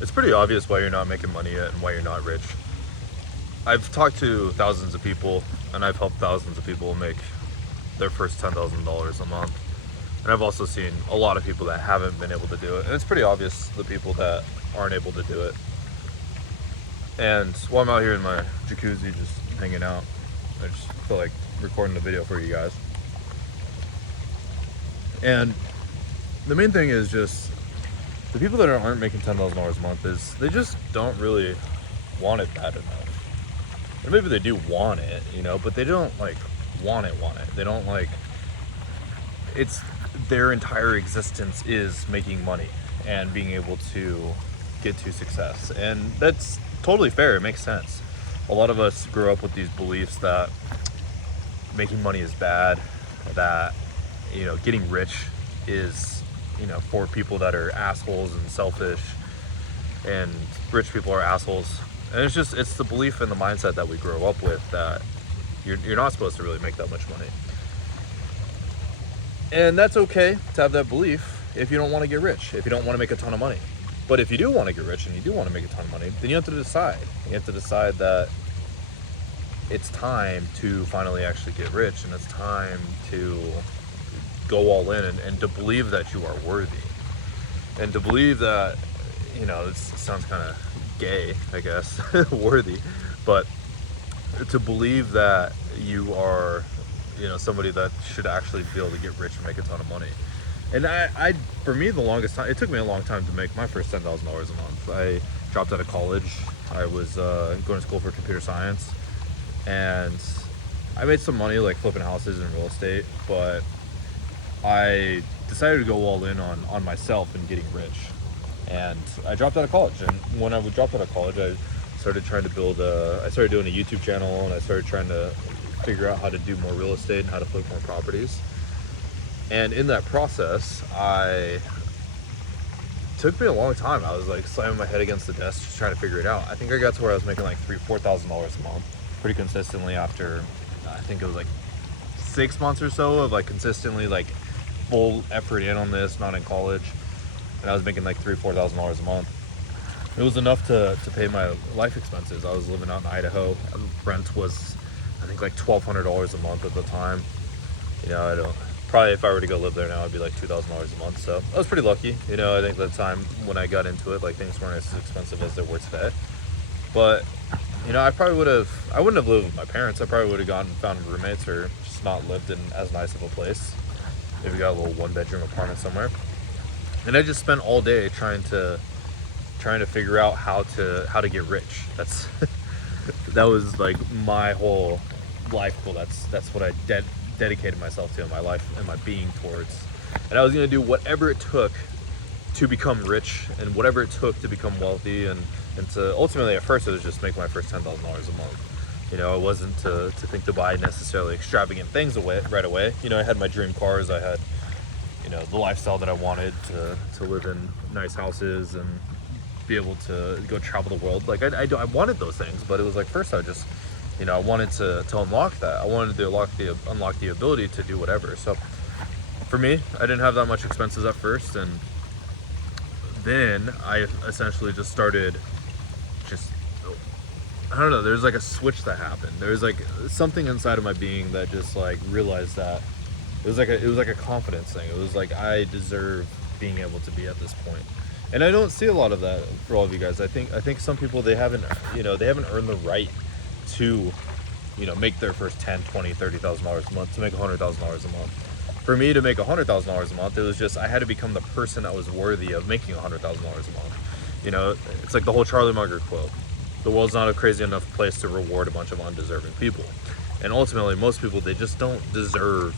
It's pretty obvious why you're not making money yet and why you're not rich. I've talked to thousands of people, and I've helped thousands of people make their first $10,000 a month. And I've also seen a lot of people that haven't been able to do it. And it's pretty obvious the people that aren't able to do it. And while I'm out here in my jacuzzi just hanging out, I just feel like recording a video for you guys. And the main thing is just the people that aren't making $10,000 a month is they just don't really want it bad enough. And maybe they do want it, you know, but they don't like want it. They don't like, it's their entire existence is making money and being able to get to success. And that's totally fair. It makes sense. A lot of us grew up with these beliefs that making money is bad, that, you know, getting rich is, you know, for people that are assholes and selfish, and rich people are assholes. And it's the belief and the mindset that we grow up with that you're not supposed to really make that much money. And that's okay to have that belief if you don't want to get rich, if you don't want to make a ton of money. But if you do want to get rich and you do want to make a ton of money, then you have to decide. You have to decide that it's time to finally actually get rich, and it's time to go all in and to believe that you are worthy. And to believe that, you know, this sounds kind of gay, I guess, worthy, but to believe that you are, you know, somebody that should actually be able to get rich and make a ton of money. And I for me, the longest time, it took me a long time to make my first $10,000 a month. I dropped out of college. I was going to school for computer science, and I made some money like flipping houses and real estate, but I decided to go all in on myself and getting rich. And I dropped out of college. And when I dropped out of college, I started trying to I started doing a YouTube channel, and I started trying to figure out how to do more real estate and how to flip more properties. And in that process, it took me a long time. I was like slamming my head against the desk, just trying to figure it out. I think I got to where I was making like $4,000 a month pretty consistently after, I think it was like 6 months or so of like consistently like full effort in on this, not in college. And I was making like $4,000 a month. It was enough to pay my life expenses. I was living out in Idaho. Rent was, I think, like $1,200 a month at the time. You know, probably if I were to go live there now, it'd be like $2,000 a month. So I was pretty lucky. You know, I think at the time when I got into it, like things weren't as expensive as they were today. But, you know, I wouldn't have lived with my parents. I probably would have gone and found roommates or just not lived in as nice of a place. Maybe got a little 1-bedroom apartment somewhere. And I just spent all day trying to figure out how to get rich. That was like my whole life goal. That's what I dedicated myself to in my life and my being towards. And I was going to do whatever it took to become rich and whatever it took to become wealthy, and to ultimately, at first, it was just make my first $10,000 a month. You know, it wasn't to think to buy necessarily extravagant things right away. You know, I had my dream cars. I had, you know, the lifestyle that I wanted to live in nice houses and be able to go travel the world. Like I wanted those things, but it was like first I just, you know, I wanted to unlock that. I wanted to unlock the ability to do whatever. So for me, I didn't have that much expenses at first, and then I essentially just started I don't know, there's like a switch that happened. There's like something inside of my being that just like realized that it was like a confidence thing. It was like, I deserve being able to be at this point. And I don't see a lot of that for all of you guys. I think some people, they haven't earned the right to, you know, make their first $10,000, $20,000, $30,000 a month, to make $100,000 a month. For me to make $100,000 a month, it was just, I had to become the person that was worthy of making $100,000 a month. You know, it's like the whole Charlie Munger quote. The world's not a crazy enough place to reward a bunch of undeserving people. And ultimately, most people, they just don't deserve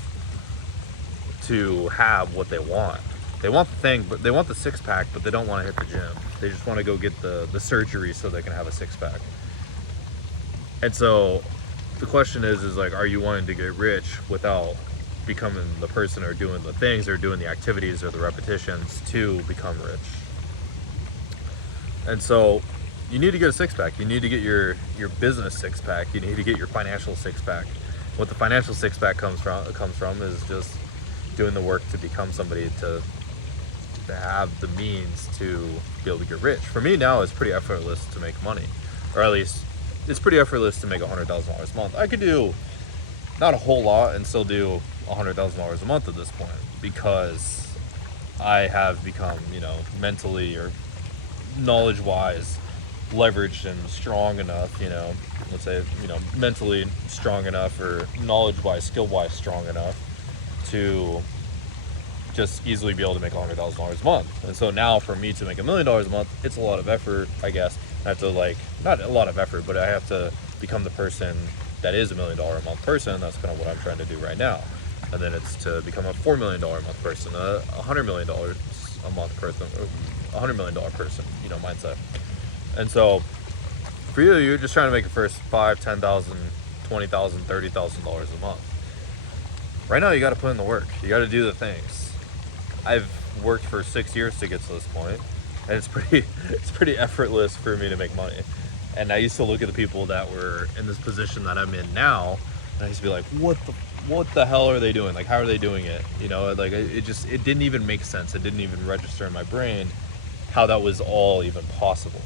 to have what they want. They want the thing, but they want the six-pack, but they don't want to hit the gym. They just want to go get the surgery so they can have a six-pack. And so the question is like, are you wanting to get rich without becoming the person or doing the things or doing the activities or the repetitions to become rich? And so you need to get a six-pack. You need to get your business six-pack. You need to get your financial six-pack. What the financial six-pack comes from is just doing the work to become somebody, to to have the means to be able to get rich. For me now, it's pretty effortless to make money, or at least it's pretty effortless to make $100,000 a month. I could do not a whole lot and still do $100,000 a month at this point, because I have become, mentally or knowledge-wise leveraged and strong enough, let's say, mentally strong enough, or knowledge-wise, skill-wise strong enough to just easily be able to make $100,000 a month. And so now for me to make $1 million a month, it's a lot of effort, I guess. I have to not a lot of effort, but I have to become the person that is $1 million a month person. That's kind of what I'm trying to do right now. And then it's to become a $4 million a month person, a $100 million a month person, a $100 million person, mindset. And so for you, you're just trying to make your first $5,000, $10,000, $20,000, $30,000 a month. Right now, you got to put in the work. You got to do the things. I've worked for 6 years to get to this point, and it's pretty effortless for me to make money. And I used to look at the people that were in this position that I'm in now, and I used to be like, what the hell are they doing? Like, how are they doing it? It didn't even make sense. It didn't even register in my brain how that was all even possible.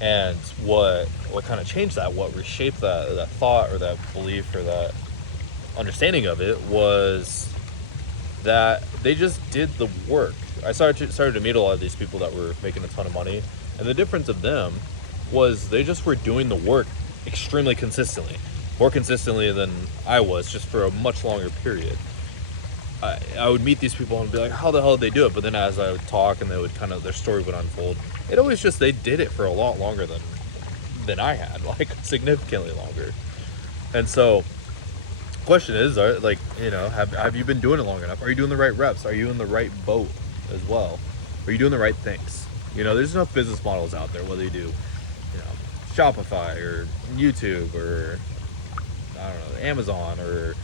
And what kind of changed that, what reshaped that thought or that belief or that understanding of it, was that they just did the work. I started to meet a lot of these people that were making a ton of money, and the difference of them was they just were doing the work extremely consistently, more consistently than I was, just for a much longer period. I would meet these people and be like, how the hell did they do it? But then as I would talk and their story would unfold, it always just, they did it for a lot longer than I had, significantly longer. And so question is, have you been doing it long enough? Are you doing the right reps? Are you in the right boat as well? Are you doing the right things? There's enough business models out there, whether you do, Shopify or YouTube or, I don't know, Amazon or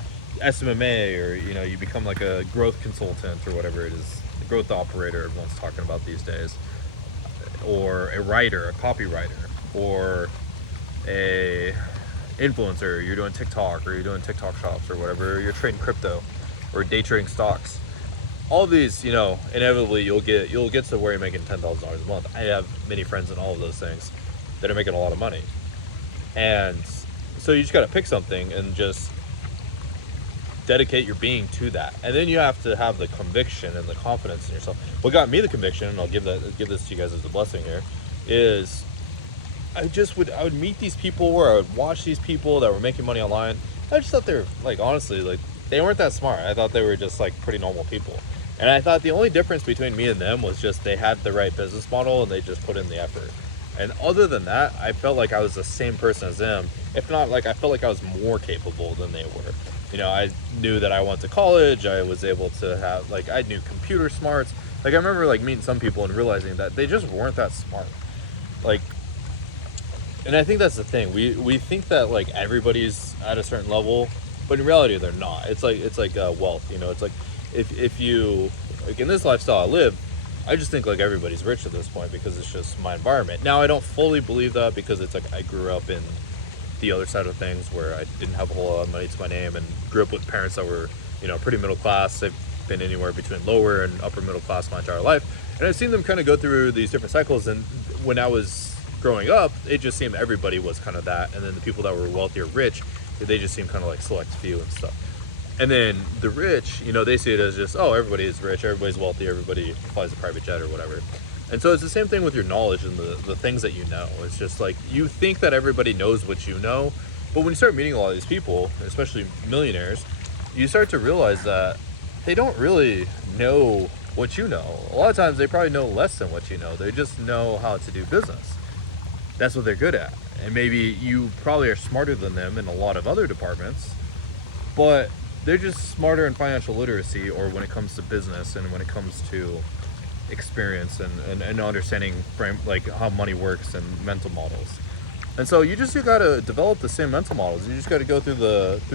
SMMA, or, you become like a growth consultant or whatever it is, the growth operator everyone's talking about these days, or a writer, a copywriter, or a influencer. You're doing TikTok, or you're doing TikTok shops or whatever, you're trading crypto or day trading stocks. All these, inevitably you'll get to where you're making $10,000 a month. I have many friends in all of those things that are making a lot of money. And so you just got to pick something and just dedicate your being to that. And then you have to have the conviction and the confidence in yourself. What got me the conviction, and I'll give this to you guys as a blessing here, is I would meet these people, or I would watch these people that were making money online. I just thought they were, honestly, they weren't that smart. I thought they were just pretty normal people. And I thought the only difference between me and them was just they had the right business model and they just put in the effort. And other than that, I felt like I was the same person as them. If not, I felt like I was more capable than they were. I knew that I went to college. I was able to have, I knew computer smarts. I remember, meeting some people and realizing that they just weren't that smart. And I think that's the thing. We think that, everybody's at a certain level, but in reality, they're not. It's like wealth, It's like, if you, in this lifestyle I live, I just think, everybody's rich at this point because it's just my environment. Now, I don't fully believe that because it's I grew up in the other side of things where I didn't have a whole lot of money to my name, and grew up with parents that were, pretty middle class. They've been anywhere between lower and upper middle class my entire life. And I've seen them kind of go through these different cycles. And when I was growing up, it just seemed everybody was kind of that. And then the people that were wealthy or rich, they just seemed kind of select few and stuff. And then the rich, they see it as just, oh, everybody is rich, everybody's wealthy, everybody flies a private jet or whatever. And so it's the same thing with your knowledge and the things that you know. It's just you think that everybody knows what you know, but when you start meeting a lot of these people, especially millionaires, you start to realize that they don't really know what you know. A lot of times they probably know less than what you know. They just know how to do business. That's what they're good at. And maybe you probably are smarter than them in a lot of other departments, but they're just smarter in financial literacy, or when it comes to business and when it comes to experience and understanding how money works and mental models. And so you got to develop the same mental models. You just got to go through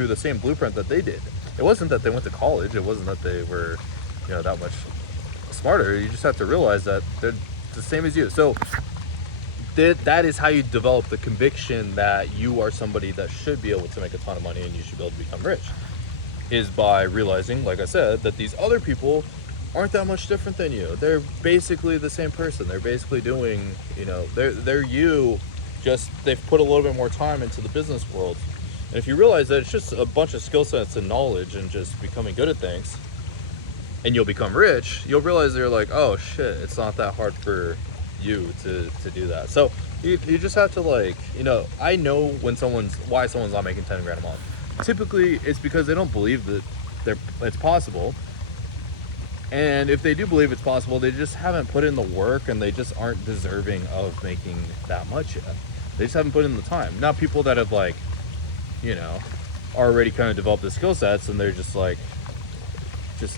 the same blueprint that they did. It wasn't that they went to college. It wasn't that they were, that much smarter. You just have to realize that they're the same as you. So that is how you develop the conviction that you are somebody that should be able to make a ton of money and you should be able to become rich, is by realizing, like I said, that these other people aren't that much different than you. They're basically the same person. They're basically doing, they're you, just they've put a little bit more time into the business world. And if you realize that it's just a bunch of skill sets and knowledge and just becoming good at things, and you'll become rich, you'll realize you're like, oh shit, it's not that hard for you to do that. So you just have to I know why someone's not making 10 grand a month. Typically it's because they don't believe that it's possible. And if they do believe it's possible, they just haven't put in the work, and they just aren't deserving of making that much yet. They just haven't put in the time. Now people that have already kind of developed the skill sets, and they're just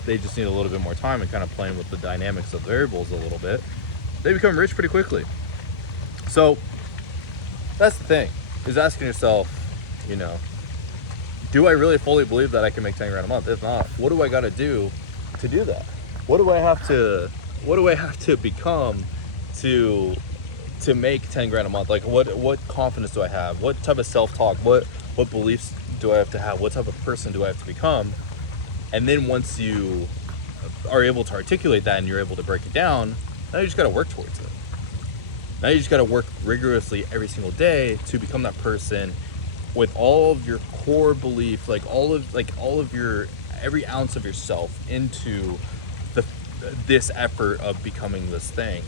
they just need a little bit more time and kind of playing with the dynamics of variables a little bit, they become rich pretty quickly. So that's the thing, is asking yourself, do I really fully believe that I can make 10 grand a month? If not, what do I got to do to do that? What do I have to become to make 10 grand a month? Like what confidence do I have? What type of self-talk? What beliefs do I have to have? What type of person do I have to become? And then once you are able to articulate that and you're able to break it down, now you just got to work towards it. Now you just got to work rigorously every single day to become that person with all of your core belief, all of your every ounce of yourself into this effort of becoming this thing.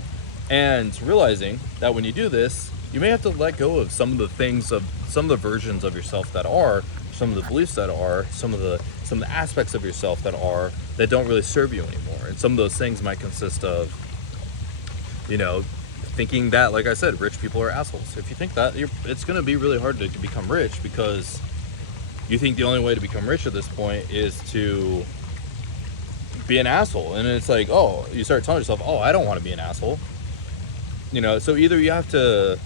And realizing that when you do this, you may have to let go of some of the versions of yourself that are, some of the beliefs that are, some of the aspects of yourself that don't really serve you anymore. And some of those things might consist of, thinking that, like I said, rich people are assholes. If you think that, it's going to be really hard to become rich, because you think the only way to become rich at this point is to be an asshole. And it's like, oh, you start telling yourself, oh, I don't want to be an asshole. So either you have to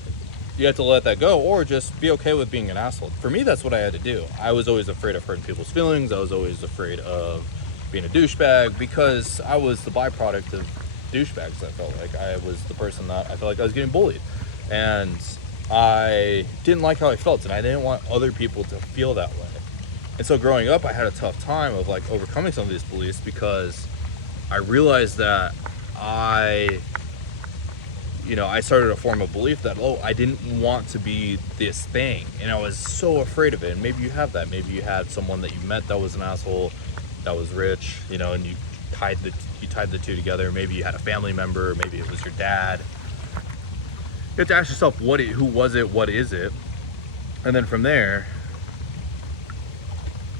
let that go, or just be okay with being an asshole. For me, that's what I had to do. I was always afraid of hurting people's feelings. I was always afraid of being a douchebag, because I was the byproduct of douchebags. I felt like I was the person that I felt like I was getting bullied, and I didn't like how I felt, and I didn't want other people to feel that way. And so growing up, I had a tough time of overcoming some of these beliefs, because I realized that I started to form a belief that, I didn't want to be this thing, and I was so afraid of it. And maybe you have that. Maybe you had someone that you met that was an asshole, that was rich, and you tied the two together. Maybe you had a family member, maybe it was your dad. You have to ask yourself, who was it, what is it? And then from there,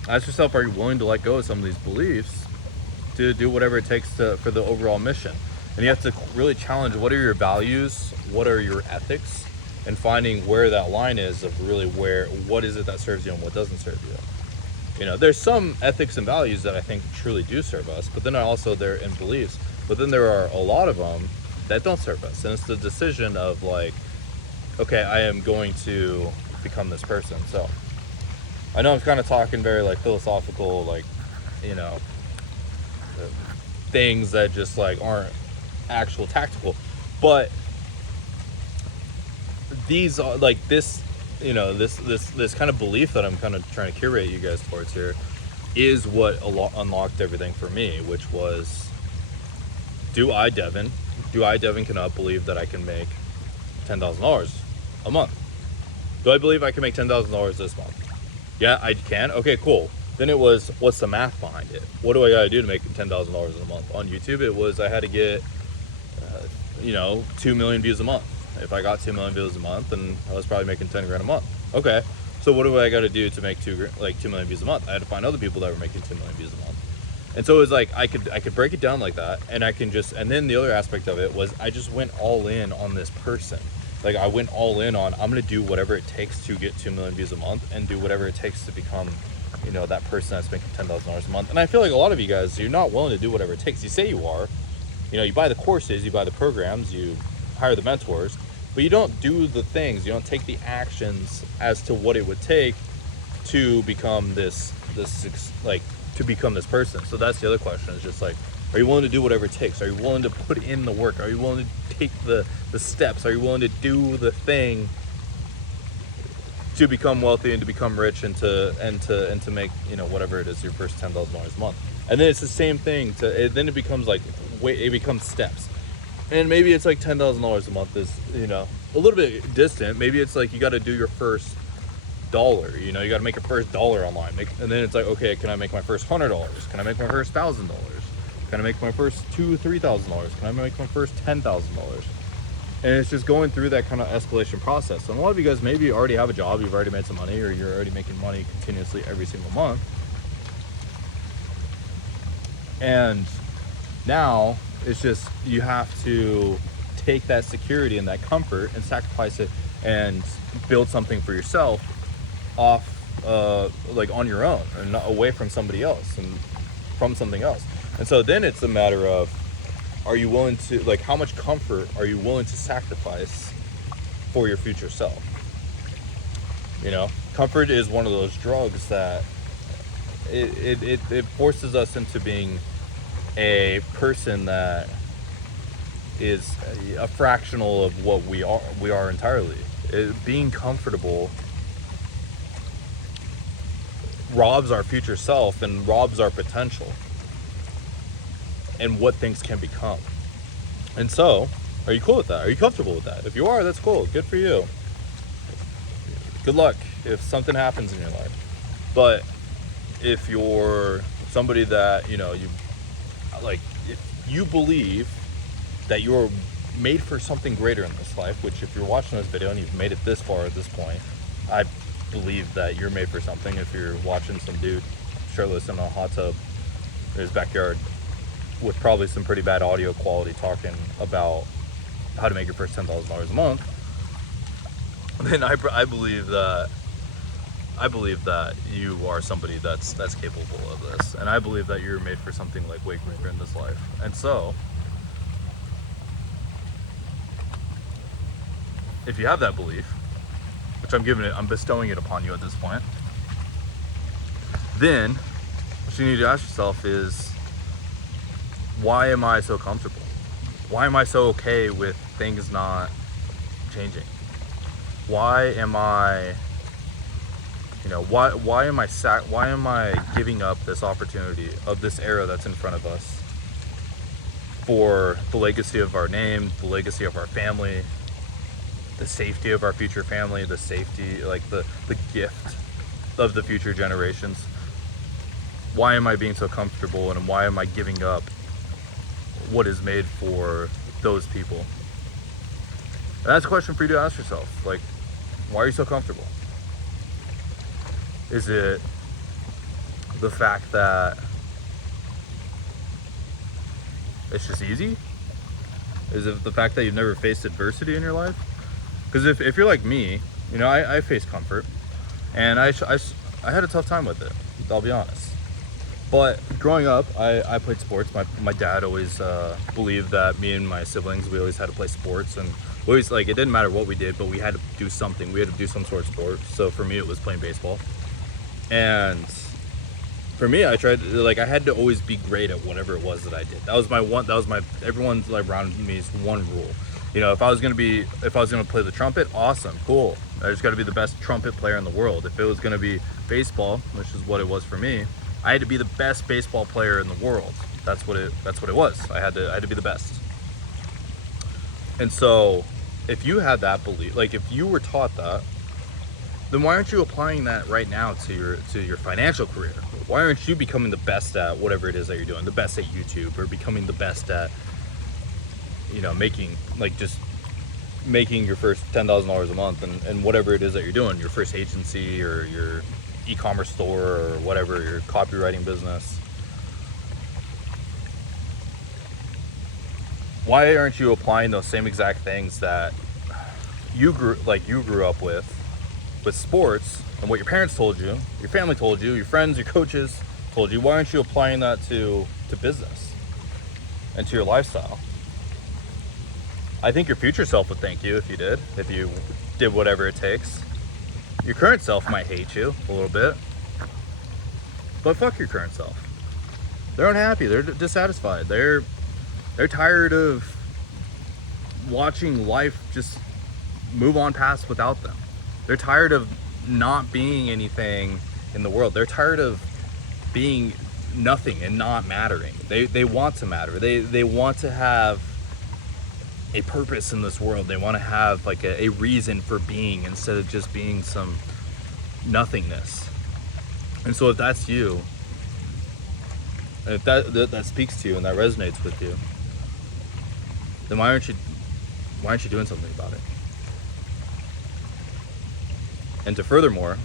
ask yourself, are you willing to let go of some of these beliefs to do whatever it takes for the overall mission? And you have to really challenge, what are your values, what are your ethics, and finding where that line is of really what is it that serves you and what doesn't serve you. There's some ethics and values that I think truly do serve us, but then also they're in beliefs. But then there are a lot of them that don't serve us. And it's the decision of okay, I am going to become this person. So I know I'm kind of talking very philosophical, things that just aren't actual tactical, but these are this kind of belief that I'm kind of trying to curate you guys towards here is what unlocked everything for me, which was, do I, Devin Canup, believe that I can make $10,000 a month? Do I believe I can make $10,000 this month? Yeah, I can. Okay, cool. Then it was, what's the math behind it? What do I got to do to make $10,000 in a month? On YouTube, it was, I had to get 2 million views a month. If I got 2 million views a month, then I was probably making 10 grand a month. Okay, so what do I got to do to make 2 million views a month? I had to find other people that were making 2 million views a month. And so it was I could break it down like that, and and then the other aspect of it was, I just went all in on this person. I went all in on, I'm going to do whatever it takes to get 2 million views a month, and do whatever it takes to become, that person that's making $10,000 a month. And I feel like a lot of you guys, you're not willing to do whatever it takes. You say you are. You buy the courses, you buy the programs, you hire the mentors, but you don't do the things. You don't take the actions as to what it would take to become this person. So that's the other question, is just are you willing to do whatever it takes? Are you willing to put in the work? Are you willing to take the steps? Are you willing to do the thing to become wealthy and to become rich and to make, you know, whatever it is, your first $10,000 a month. And then it's the same thing then it becomes like, it becomes steps. And maybe it's like $10,000 a month is, you know, a little bit distant. Maybe it's like you got to do your first dollar, you know, you got to make your first dollar online. And then it's like, okay, can I make my first $100? Can I make my first $1,000? Can I make my first $2,000-$3,000? Can I make my first $10,000? And it's just going through that kind of escalation process. And a lot of you guys maybe already have a job, you've already made some money, or you're already making money continuously every single month. And now it's just, you have to take that security and that comfort and sacrifice it and build something for yourself off, like on your own, and not away from somebody else and from something else. And so then it's a matter of, are you willing to, like, how much comfort are you willing to sacrifice for your future self? You know, comfort is one of those drugs that it forces us into being a person that is a fractional of what we are entirely. Being comfortable robs our future self and robs our potential and what things can become. And so, are you cool with that? Are you comfortable with that? If you are, that's cool. Good for you. Good luck if something happens in your life. But if you're somebody that, you know, if you believe that you're made for something greater in this life, which if you're watching this video and you've made it this far at this point, I believe that you're made for something. If you're watching some dude shirtless in a hot tub in his backyard with probably some pretty bad audio quality talking about how to make your first $10,000 a month, then I believe that you are somebody that's capable of this. And I believe that you're made for something like way greater in this life. And so if you have that belief, which I'm bestowing it upon you at this point, then what you need to ask yourself is, why am I so comfortable? Why am I so okay with things not changing? Why am I, you know, why am I giving up this opportunity of this era that's in front of us for the legacy of our name, the legacy of our family, the safety of our future family, the safety, like the gift of the future generations? Why am I being so comfortable, and why am I giving up what is made for those people? And that's a question for you to ask yourself. Like, why are you so comfortable? Is it the fact that it's just easy? Is it the fact that you've never faced adversity in your life? Because if you're like me, you know, I face comfort, and I had a tough time with it, I'll be honest. But growing up, I played sports. My dad always believed that me and my siblings, we always had to play sports, and we always, like, it didn't matter what we did, but we had to do something. We had to do some sort of sport. So for me, it was playing baseball. And for me, I tried, like, I had to always be great at whatever it was that I did. That was my everyone's, like, around me's one rule. You know, if I was gonna play the trumpet, awesome, cool. I just got to be the best trumpet player in the world. If it was gonna be baseball, which is what it was for me, I had to be the best baseball player in the world. That's what it was. I had to be the best. And so, if you had that belief, like if you were taught that, then why aren't you applying that right now to your financial career? Why aren't you becoming the best at whatever it is that you're doing? The best at YouTube, or becoming the best at, you know, making your first $10,000 a month and whatever it is that you're doing, your first agency or your e-commerce store or whatever, your copywriting business? Why aren't you applying those same exact things that you grew up with sports, and what your parents told you, your family told you, your friends, your coaches told you? Why aren't you applying that to business and to your lifestyle? I think your future self would thank you if you did whatever it takes. Your current self might hate you a little bit, but fuck your current self. They're unhappy. They're dissatisfied. They're tired of watching life just move on past without them. They're tired of not being anything in the world. They're tired of being nothing and not mattering. They want to matter. They want to have a purpose in this world. They want to have like a reason for being instead of just being some nothingness. And so if that's you, and if that speaks to you and that resonates with you, then why aren't you doing something about it? And to furthermore,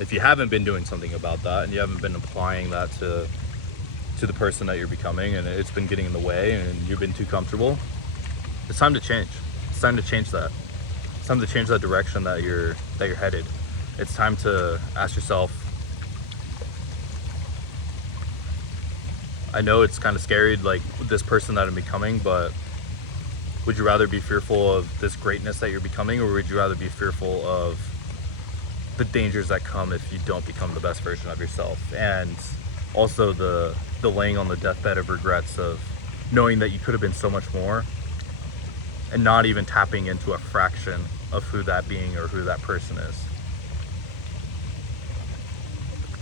if you haven't been doing something about that and you haven't been applying that to the person that you're becoming, and it's been getting in the way and you've been too comfortable, it's time to change. It's time to change that. It's time to change that direction that you're headed. It's time to ask yourself, I know it's kind of scary, like this person that I'm becoming, but would you rather be fearful of this greatness that you're becoming, or would you rather be fearful of the dangers that come if you don't become the best version of yourself? And also the laying on the deathbed of regrets of knowing that you could have been so much more and not even tapping into a fraction of who that being or who that person is.